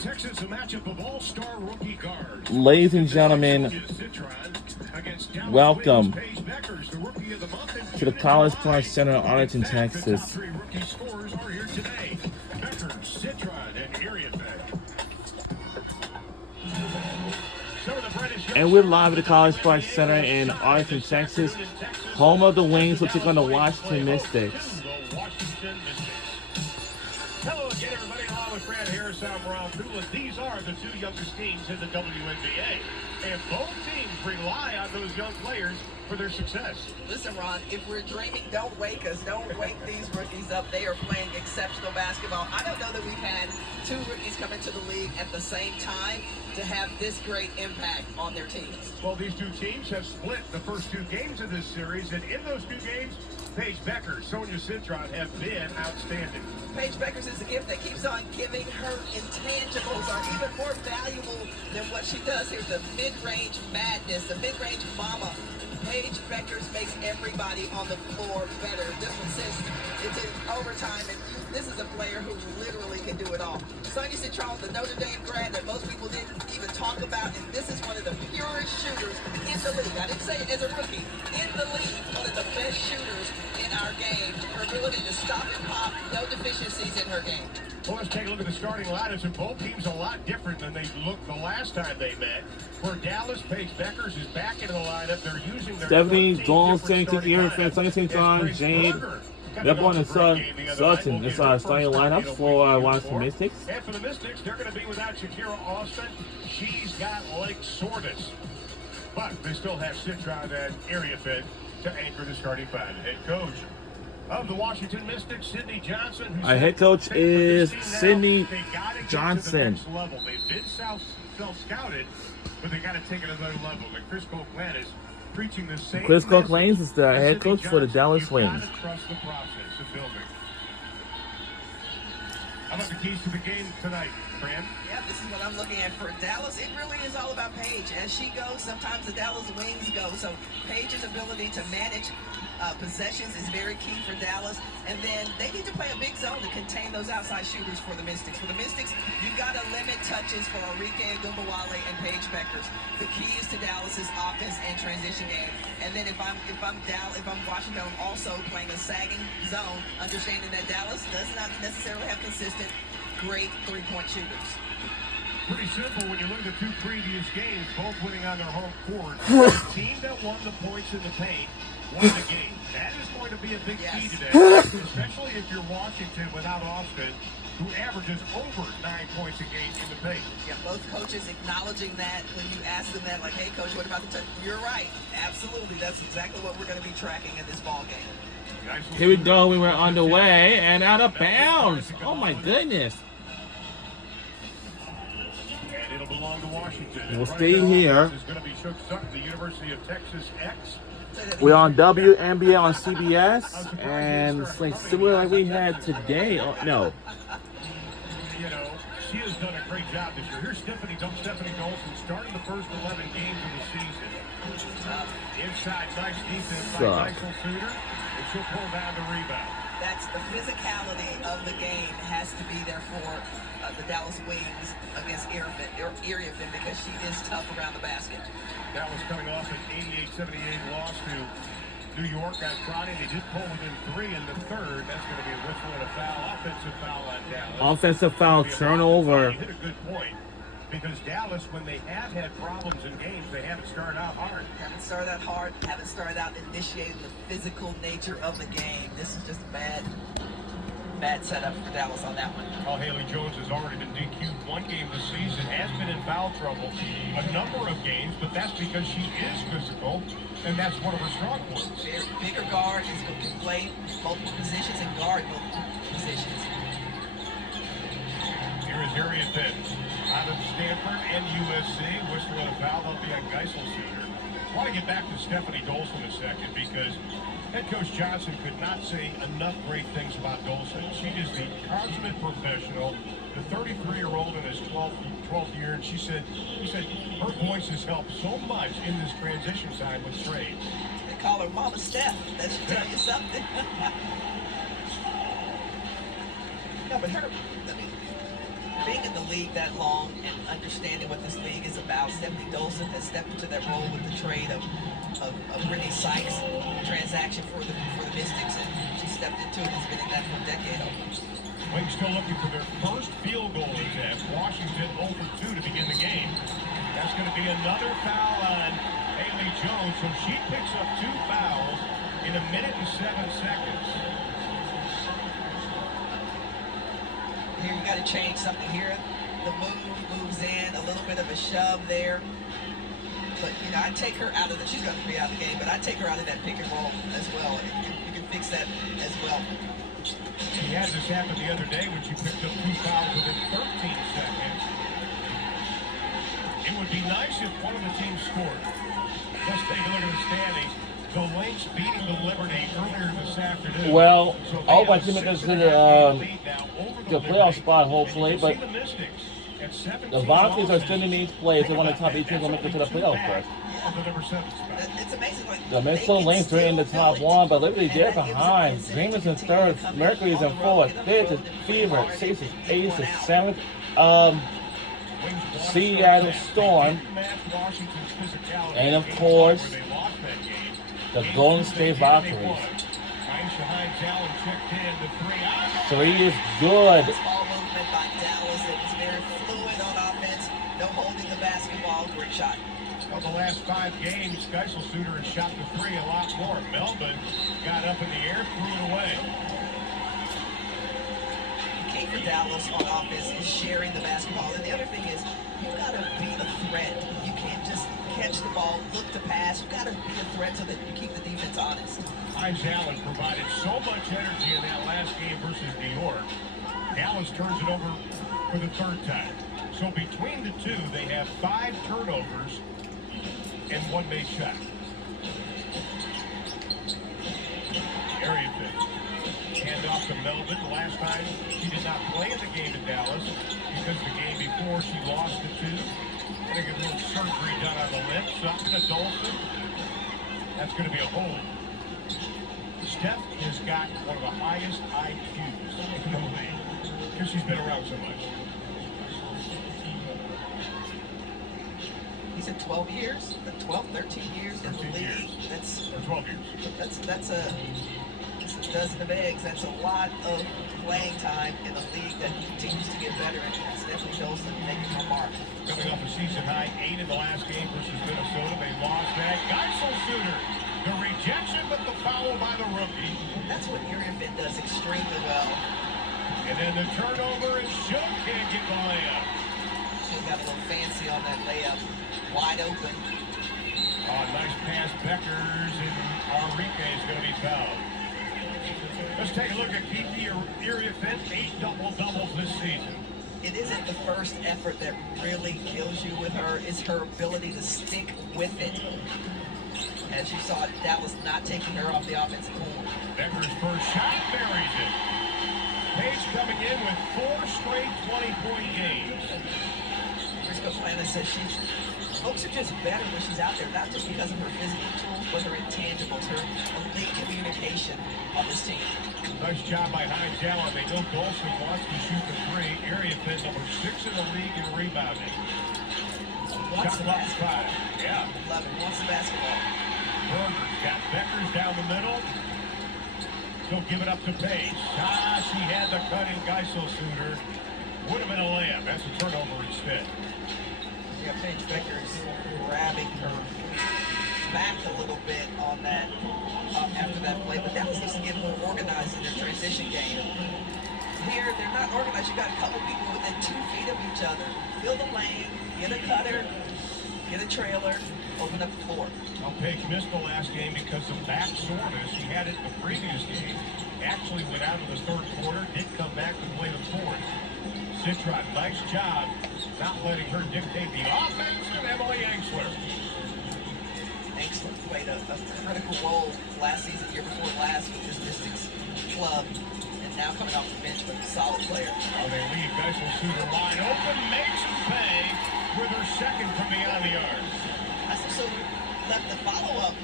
Texas, a matchup of all-star rookie guards. Ladies and gentlemen, welcome to the College Park Center in Arlington, Texas. And we're live at the College Park Center in Arlington, Texas, home of the Wings will take on the Washington Mystics. Hello again, everybody. Along with Brad Harris, I'm Ron Doolin. These are the two youngest teams in the WNBA, and both teams rely on those young players for their success. Listen, Ron, if we're dreaming, don't wake us. Don't wake these rookies up. They are playing exceptional basketball. I don't know that we've had two rookies come into the league at the same time to have this great impact on their teams. Well, these two teams have split the first two games of this series, and in those two games, Paige Bueckers, Sonia Citron have been outstanding. Paige Bueckers is a gift that keeps on giving. Her intangibles are even more valuable than what she does. Here's the mid-range madness, the mid-range mama. Paige Bueckers makes everybody on the floor better. This one says it's in overtime, and this is a player who literally can do it all. Sonia Citron, the Notre Dame grad that most people didn't even talk about, and this is one of the purest shooters in the league. I didn't say it as a rookie. In the league, one of the best shooters in our game. Her ability to stop and pop, no deficiencies in her game. Well, let's take a look at the starting lineups, and both teams a lot different than they looked the last time they met. For Dallas, Paige Bueckers is back into the lineup. They're using their Stephanie Golson, Kiki Irvin, Sonia Citron, Jade. Yep, on Sutton. It's our starting lineup for Washington Mystics. And for the Mystics, they're going to be without Shakira Austin. She's got leg soreness. But they still have Citron and Ariafin to anchor the starting five. The head coach of the Washington Mystics, Sydney Johnson. Our head coach is Sydney Johnson. They've been self-scouted, but they got to take it another level. And Chris Copeland is preaching the same. Chris Copeland is the head coach for the Dallas Wings. Trust the process of building. How about the keys to the game tonight, Fran? Yeah, this is what I'm looking at for Dallas. It really is all about Paige. As she goes, sometimes the Dallas Wings go. So Paige's ability to manage possessions is very key for Dallas. And then they need to play a big zone to contain those outside shooters for the Mystics. For the Mystics, you've got to limit touches for Arike Ogunbowale and Paige Bueckers. The key is to Dallas's offense and transition game. And then if I'm Washington, I'm also playing a sagging zone, understanding that Dallas does not necessarily have consistent, great three-point shooters. Pretty simple when you look at the two previous games, both winning on their home court. The team that won the points in the paint won the game. That is going to be a big key today, especially if you're Washington without Austin, who averages over 9 points a game in the paint. Yeah, both coaches acknowledging that when you ask them that, like, hey, coach, what about the touch? You're right. Absolutely. That's exactly what we're going to be tracking in this ball game. Here we go. We were underway and out of bounds. Oh, my goodness. And it'll belong to Washington. We'll stay here. Is going to be Shook Sutton, the University of Texas X. We're on WNBA on CBS, and it's like similar like we had today. Oh, no. You know, she has done a great job this year. Here's Stephanie Golson starting the first 11 games of the season. Inside, nice defense by Geisel Suter, and she'll pull down the rebound. That's the physicality of the game has to be there for the Dallas Wings against Ariafin because she is tough around the basket. Dallas coming off an 88-78 loss to New York on Friday. They did pull within 3 in the third. That's going to be a whistle and a foul. Offensive foul on Dallas. Offensive foul, turnover. You hit a good point. Because Dallas, when they have had problems in games, they haven't started out hard. Haven't started out hard, haven't started out initiating the physical nature of the game. This is just a bad setup for Dallas on that one. Well, Haley Jones has already been DQ'd one game this season, has been in foul trouble a number of games, but that's because she is physical, and that's one of her strong points. Bigger guard is going to play multiple positions and guard multiple positions. Here is Ariafin out of Stanford and USC. Whistle and a foul. They'll be on Geisel Suter. I want to get back to Stephanie Golson a second because head coach Johnson could not say enough great things about Golson. She is the consummate professional, the 33-year-old in his 12th year, and he said her voice has helped so much in this transition time with trade. They call her Mama Steph. That should tell you something. No, but her, I mean, being in the league that long and understanding what this league is about. Stephanie Dolson has stepped into that role with the trade of Brittany Sykes transaction for the Mystics, and she stepped into it. Has been in that for a decade almost. Wings still looking for their first field goal attempt. Washington 0 for 2 to begin the game. That's going to be another foul on Haley Jones, so she picks up 2 fouls in 1 minute and 7 seconds. Here you got to change something here. The moves in, a little bit of a shove there. But, you know, I take her out of the, she's going to be out of the game, but I take her out of that pick and roll as well. You can fix that as well. She had this happen the other day when she picked up 2 fouls within 13 seconds. It would be nice if one of the teams scored. Let's take a look at the standings. The Lynx beating the Liberty earlier this afternoon. Well, So all they my have team a is 6.5 in lead now over the playoff spot, hopefully, And you but can see the Mystics at 17 the Vikings are losses. still in these plays. They Think want the about top that. 8 teams to That's make it to the only 2 playoff back first. of the number 7 spot. It's amazing. Like, The they Minnesota can Lynx are in the still top fill it. 1, but Liberty, And they're that gives them behind. incentive Dream is to in continue 3rd, to come Mercury is on in the road, 4th, get on the 5th is road and Fever, play hard 6th is and 8th one is out. 7th. Wings won to Seattle start that. Storm. They didn't match Washington's physicality And of in game course, where they lost that game. the Game Golden 2, State they won. Valkyries. Aisha Hines-Allen checked in. The 3. 3 is good. Nice ball movement by Dallas. It was very fluid on offense. No holding the basketball. Great shot. Well, the last 5 games, Geisel Suter has shot the 3 a lot more. Melvin got up in the air, threw it away. The key for Dallas on offense is sharing the basketball. And the other thing is, you got to be a threat. You can't just catch the ball, look to pass. You got to be a threat so that you keep the defense honest. Hines-Allen provided so much energy in that last game versus New York. Dallas turns it over for the 3rd time. So between the two, they have 5 turnovers and 1 made shot. Area fit. Hand off to Melvin. Last time she did not play in the game in Dallas because the game before she lost to 2. Had to get a little surgery done on the lip. Something to Dolson. That's going to be a hold. Steph has got one of the highest IQs in the league because she's been around so much. He said 12 years, 12, 13 years in the 13 league. years. That's For 12 years. that's a dozen of eggs. That's a lot of playing time in a league that continues to get better. And Stephanie Dolson making her mark. Coming off a season high 8 in the last game versus Minnesota. They lost that. Geisel Suter. The rejection, but the foul by the rookie. That's what Uriah Fit does extremely well. And then the turnover, and Shook can't get the layup. She got a little fancy on that layup. Wide open. Oh, nice pass, Beckers, and Enrique is going to be fouled. Let's take a look at Kiki Uriah Fit. 8 double-doubles this season. It isn't the first effort that really kills you with her. It's her ability to stick with it. As you saw, Dallas not taking her off the offensive board. Becker's first shot buries it. Paige coming in with 4 straight 20-point games. Frisco Plana says folks are just better when she's out there, not just because of her physical tools, but her intangibles, her elite communication on this team. Nice job by Hines-Allen. They know Dolson wants to shoot the 3. Area Fit number 6 in the league in rebounding. Wants the Shot clock basketball. 5. Yeah. Love it. Wants the basketball. Berger's got Beckers down the middle. He'll give it up to Paige. She had the cut in Geisel Suter. Would have been a layup. That's a turnover instead. Yeah, Paige Beckers grabbing her back a little bit on that after that play, but Dallas needs to get more organized in their transition game. Here, they're not organized. You got a couple people within 2 feet of each other. Fill the lane, get a cutter, get a trailer, open up the floor. Well, Paige missed the last game because of back soreness. She had it in the previous game. Actually went out in the 3rd quarter, did come back to play the 4th. Citron, nice job not letting her dictate the offense, and Emily Engstler. Engstler played a critical role last season, year before last with this Mystics club, and now coming off the bench, but a solid player. Oh, they leave Geisel Suter wide open, makes them pay with her 2nd from beyond the arc. Geisel Suter left the follow-up,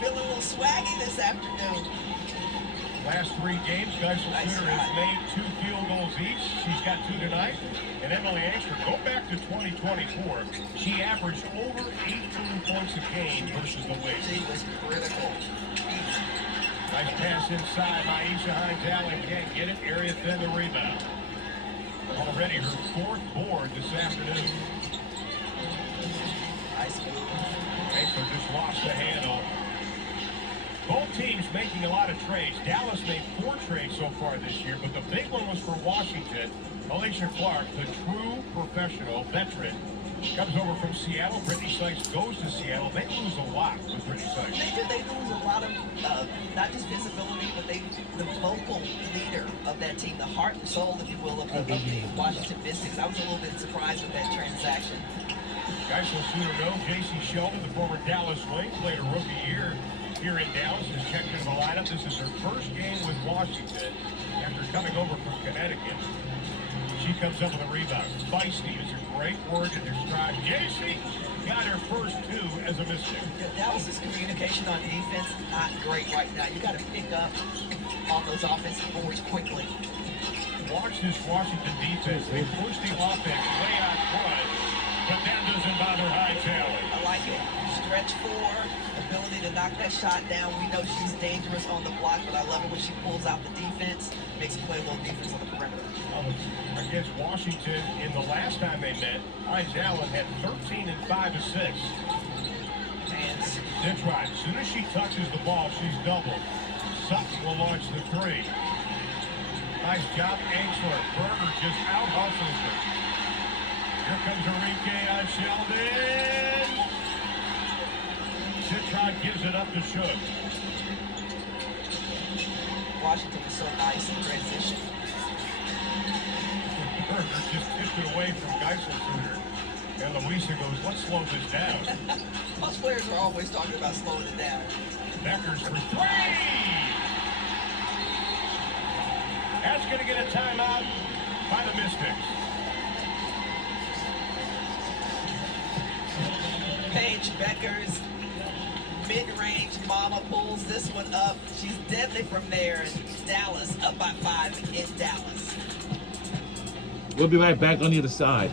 feeling a little swaggy this afternoon. Last 3 games, Geisel Suter has made 2 field goals each. She's got 2 tonight. And Emily Angster, go back to 2024. She averaged over 18 points a game versus the Wings. She was critical. Nice pass inside by Aisha Hines Allen. Can't get it. Area thin the rebound. Already her 4th board this afternoon. Nice move. Angster just lost the handle. Both teams making a lot of trades. Dallas made 4 trades so far this year, but the big one was for Washington. Alicia Clark, the true professional veteran, comes over from Seattle. Brittany Sykes goes to Seattle. They lose a lot with Brittany Sykes. They lose a lot of, not just visibility, but the vocal leader of that team, the heart and soul, if you will, of the Washington Mystics. I was a little bit surprised with that transaction. Geisel Suter, no. J.C. Sheldon, the former Dallas Wing, played a rookie year here in Dallas, is checked into the lineup. This is her first game with Washington after coming over from Connecticut. She comes up with a rebound. Feisty is a great word to describe. J.C. got her first 2 as a Mystic. Dallas's communication on defense not great right now. You got to pick up on those offensive boards quickly. Watch this Washington defense. They push the offense way out front, but that doesn't bother Hightower. I like it. Stretch 4, ability to knock that shot down. We know she's dangerous on the block, but I love it when she pulls out the defense, makes you play a little defense on the perimeter. Against Washington, in the last time they met, Hines Allen had 13 and 5 assists. Hands. That's right. As soon as she touches the ball, she's doubled. Sutton will launch the 3. Nice job, Angster. Berger just out-hustles her. Here comes Enrique on Sheldon. Citron gives it up to Shook. Washington was so nice in transition. Berger just tipped it away from Geisel Suter. And Luisa goes, let's slow this down. Most players are always talking about slowing it down. Beckers for 3! That's going to get a timeout by the Mystics. Paige Beckers, mid-range mama pulls this one up. She's deadly from there. And Dallas up by 5 in Dallas. We'll be right back on the other side.